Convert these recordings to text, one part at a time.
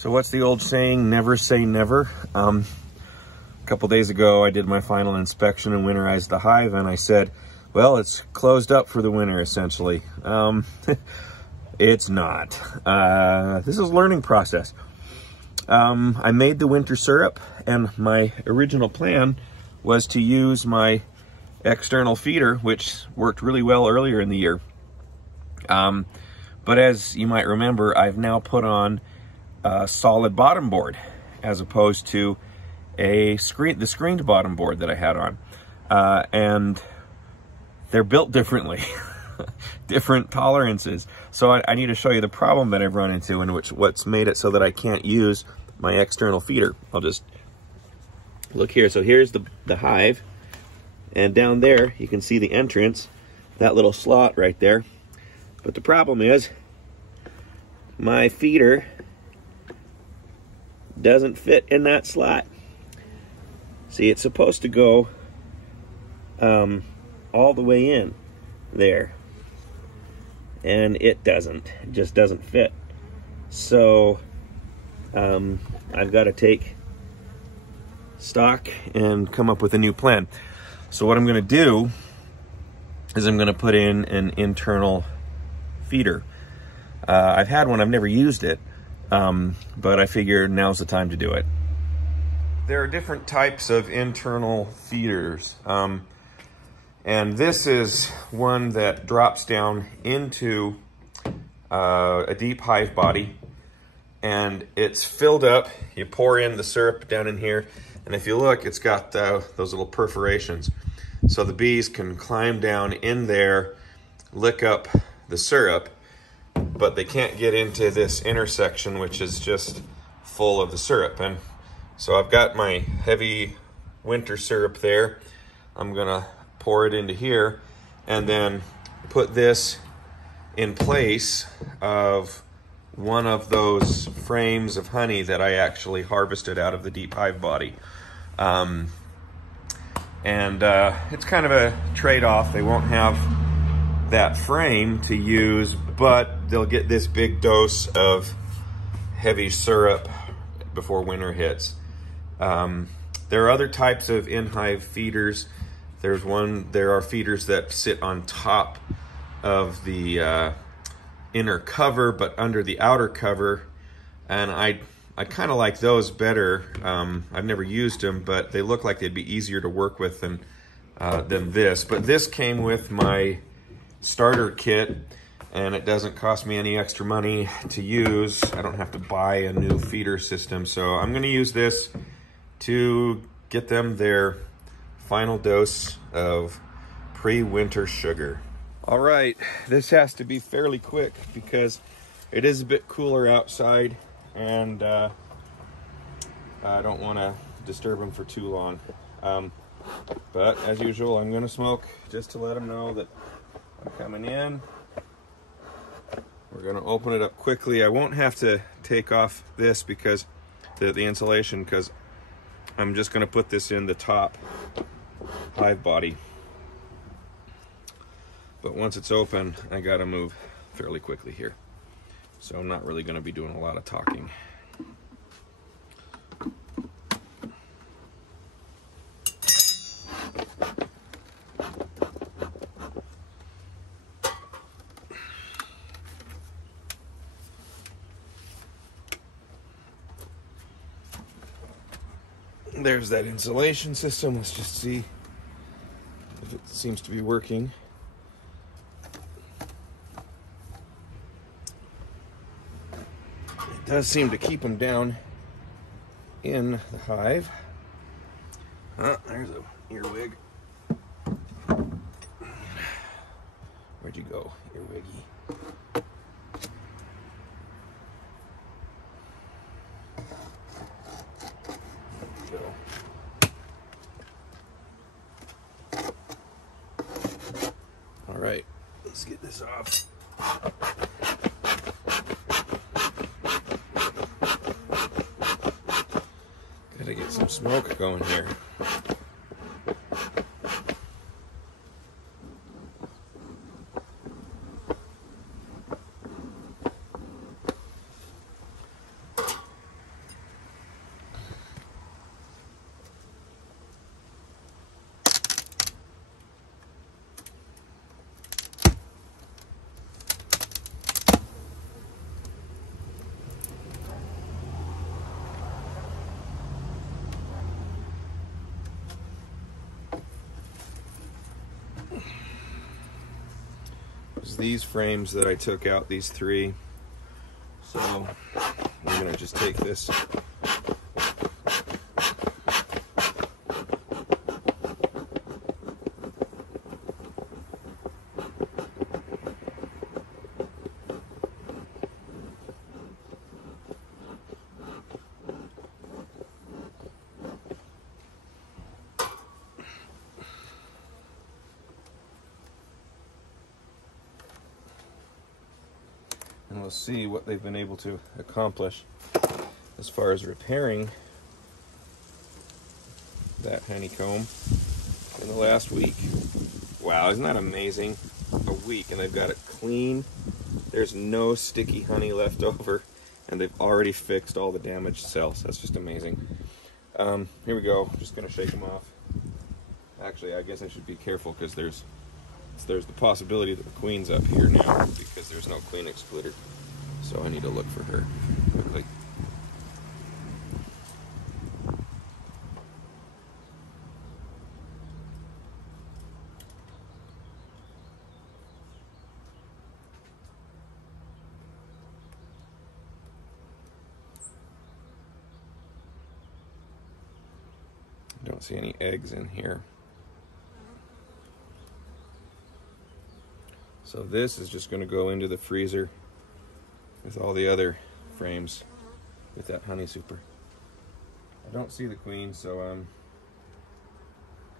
So what's the old saying, never say never? A couple days ago, I did my final inspection and winterized the hive, and I said, well, it's closed up for the winter, essentially. It's not. This is a learning process. I made the winter syrup, and my original plan was to use my external feeder, which worked really well earlier in the year. But as you might remember, I've now put on a solid bottom board as opposed to the screened bottom board that I had on. And they're built differently, different tolerances. So I need to show you the problem that I've run into and what's made it so that I can't use my external feeder. I'll just look here. So here's the hive, and down there you can see the entrance, that little slot right there. But the problem is my feeder doesn't fit in that slot. See, it's supposed to go all the way in there, and it doesn't. It just doesn't fit. So I've got to take stock and come up with a new plan. So what I'm going to do is I'm going to put in an internal feeder. I've had one, I've never used it, but I figured now's the time to do it. There are different types of internal feeders, and this is one that drops down into a deep hive body, and it's filled up. You pour in the syrup down in here, and if you look, it's got those little perforations, so the bees can climb down in there, lick up the syrup, but they can't get into this intersection, which is just full of the syrup. And so I've got my heavy winter syrup there. I'm gonna pour it into here and then put this in place of one of those frames of honey that I actually harvested out of the deep hive body. It's kind of a trade-off. They won't have that frame to use, but they'll get this big dose of heavy syrup before winter hits. There are other types of in-hive feeders. There are feeders that sit on top of the inner cover, but under the outer cover, and I kind of like those better. I've never used them, but they look like they'd be easier to work with than this. But this came with my starter kit, and it doesn't cost me any extra money to use. I don't have to buy a new feeder system, so I'm going to use this to get them their final dose of pre-winter sugar. All right, this has to be fairly quick because it is a bit cooler outside, and I don't want to disturb them for too long. But as usual, I'm going to smoke just to let them know that I'm coming in. We're going to open it up quickly. I won't have to take off this because the insulation, because I'm just going to put this in the top hive body. But once it's open, I got to move fairly quickly here. So I'm not really going to be doing a lot of talking. There's that insulation system. Let's just see if it seems to be working. It does seem to keep them down in the hive. There's a earwig. Where'd you go, earwiggy? All right, let's get this off. Gotta get some smoke going here. these frames that I took out, these 3. So I'm gonna just take this. And we'll see what they've been able to accomplish as far as repairing that honeycomb in the last week. Wow, isn't that amazing? A week and they've got it clean. There's no sticky honey left over, and they've already fixed all the damaged cells. That's just amazing. Here we go. Just gonna shake them off. Actually, I guess I should be careful because there's the possibility that the queen's up here now because there's no queen excluder. So I need to look for her quickly. I don't see any eggs in here. So this is just going to go into the freezer with all the other frames with that honey super. I don't see the queen, so I'm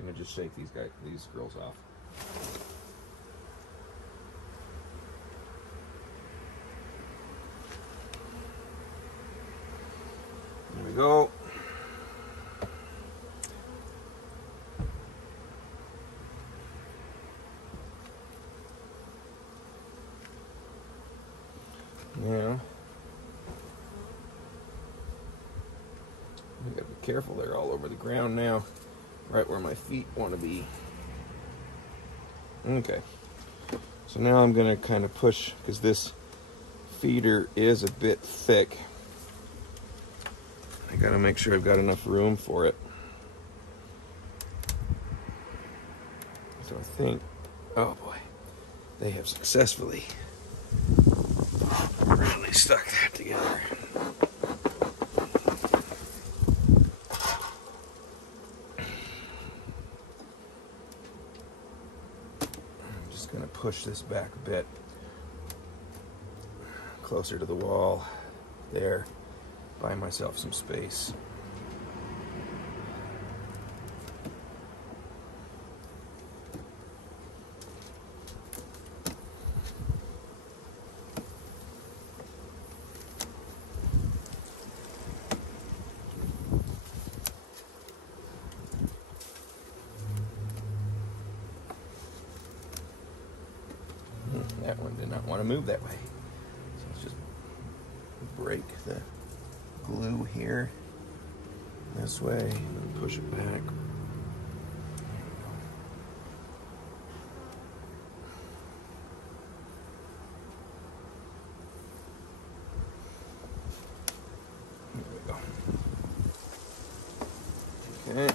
going to just shake these girls off. There we go. Now, I gotta be careful, they're all over the ground now, right where my feet want to be. Okay, so now I'm gonna kind of push, because this feeder is a bit thick. I gotta make sure I've got enough room for it. So I think, oh boy, they have successfully really stuck that together. I'm just going to push this back a bit closer to the wall there, buy myself some space. That one did not want to move that way. So let's just break the glue here this way and push it back. There we go. Okay.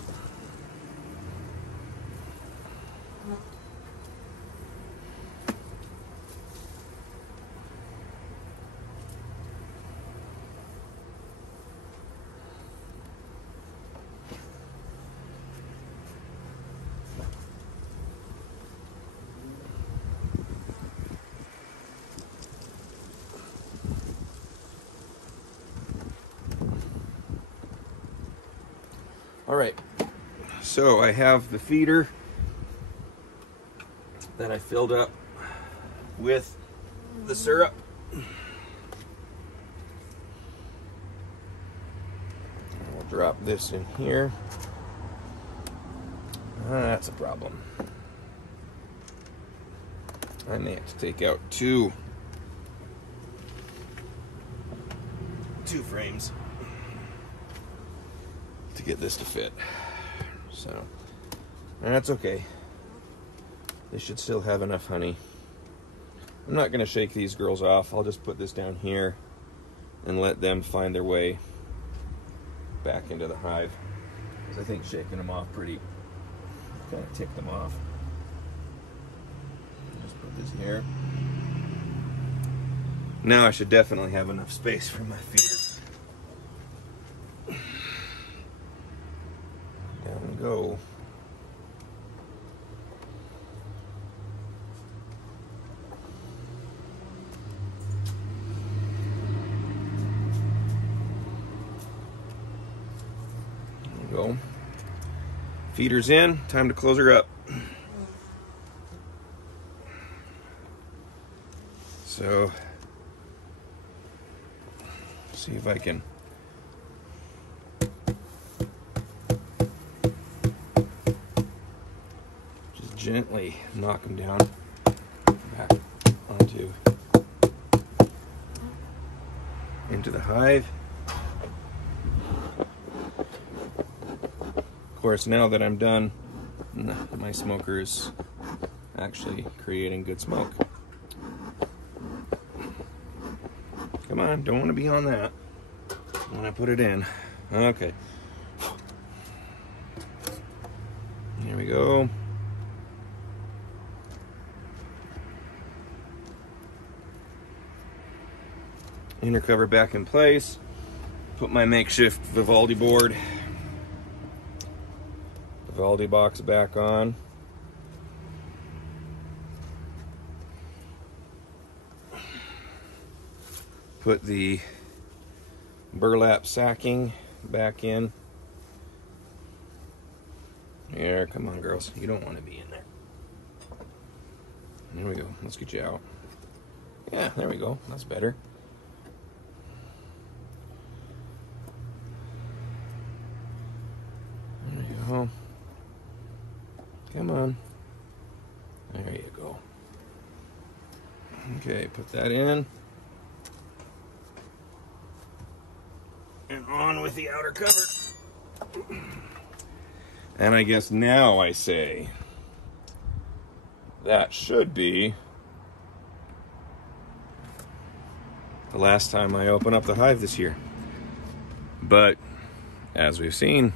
All right, so I have the feeder that I filled up with the syrup. We'll drop this in here. That's a problem. I may have to take out two frames to get this to fit. So that's okay. They should still have enough honey. I'm not going to shake these girls off. I'll just put this down here and let them find their way back into the hive, because I think shaking them off pretty kind of tick them off. Just put this here. Now I should definitely have enough space for my feeder. Down we go. There we go. Feeder's in, time to close her up. So, see if I can just gently knock them down back onto into the hive. Of course, now that I'm done, my smoker is actually creating good smoke. Come on, don't want to be on that when I put it in. Okay. Here we go. Inner cover back in place. Put my makeshift Vivaldi board. Vivaldi box back on. Put the burlap sacking back in. Here, come on girls, you don't want to be in there. There we go, let's get you out. Yeah, there we go, that's better. There you go. Come on. There you go. Okay, put that in. And on with the outer cover. And I guess now I say that should be the last time I open up the hive this year. But as we've seen,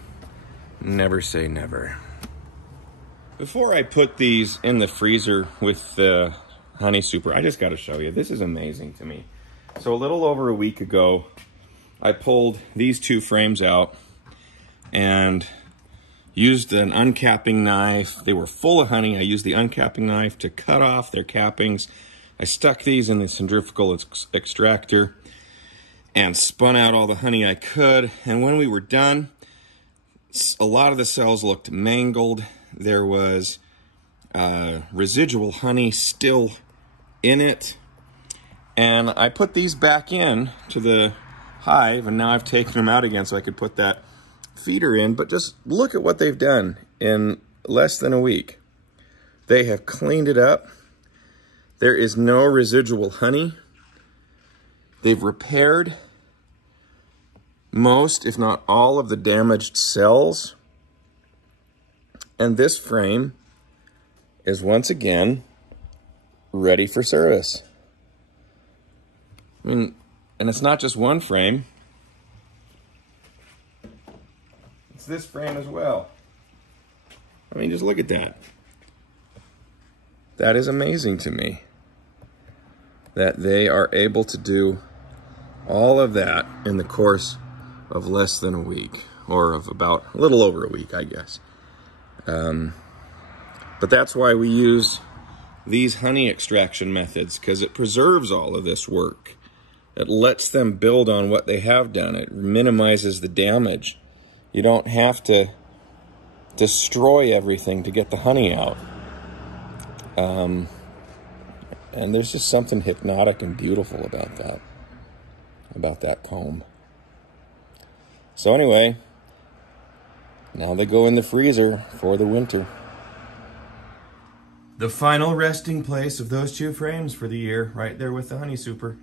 never say never. Before I put these in the freezer with the Honey Super, I just got to show you. This is amazing to me. So a little over a week ago, I pulled these two frames out and used an uncapping knife. They were full of honey. I used the uncapping knife to cut off their cappings. I stuck these in the centrifugal extractor and spun out all the honey I could. And when we were done, a lot of the cells looked mangled. There was residual honey still in it. And I put these back in to the hive, and now I've taken them out again so I could put that feeder in. But just look at what they've done in less than a week. They have cleaned it up. There is no residual honey. They've repaired most, if not all, of the damaged cells. And this frame is once again ready for service. I mean, and it's not just one frame. It's this frame as well. I mean, just look at that. That is amazing to me. That they are able to do all of that in the course of less than a week. Or of about a little over a week, I guess. But that's why we use these honey extraction methods, because it preserves all of this work. It lets them build on what they have done. It minimizes the damage. You don't have to destroy everything to get the honey out. And there's just something hypnotic and beautiful about that comb. So anyway, now they go in the freezer for the winter. The final resting place of those two frames for the year, right there with the Honey Super.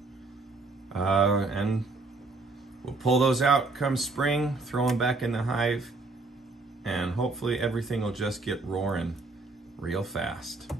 And we'll pull those out come spring, throw them back in the hive, and hopefully everything will just get roaring real fast.